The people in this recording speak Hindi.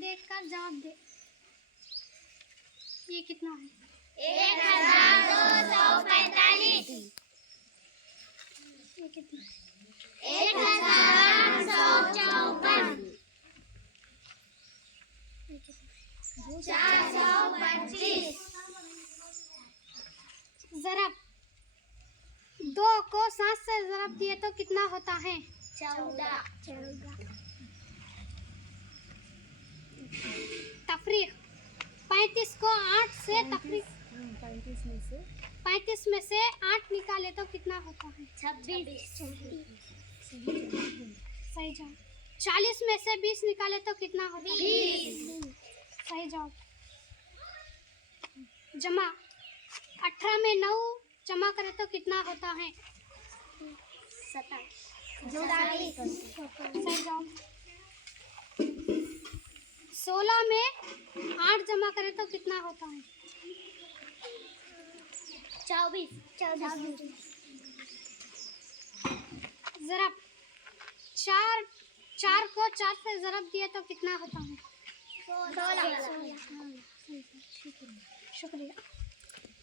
देखकर जवाब दे। ये कितना है? 1245। ये कितना? 1854। ये कितना? 425। ज़रब 2 को 7 से ज़रब दिए तो कितना होता है? 14। तफरीक 35 को 8 से तफरीक 35 में से 8 निकाले तो कितना होता है? 26। सही जवाब। 40 में से 20 निकाले तो कितना होता है? 20। सही जवाब। जमा 18 में 9 जमा करें तो कितना होता है? 27। सही जवाब। 16 में 8 जमा करें तो कितना होता है? 24। ज़रब 4 को 4 से ज़रब दिए तो कितना होता है? 16। शुक्रिया।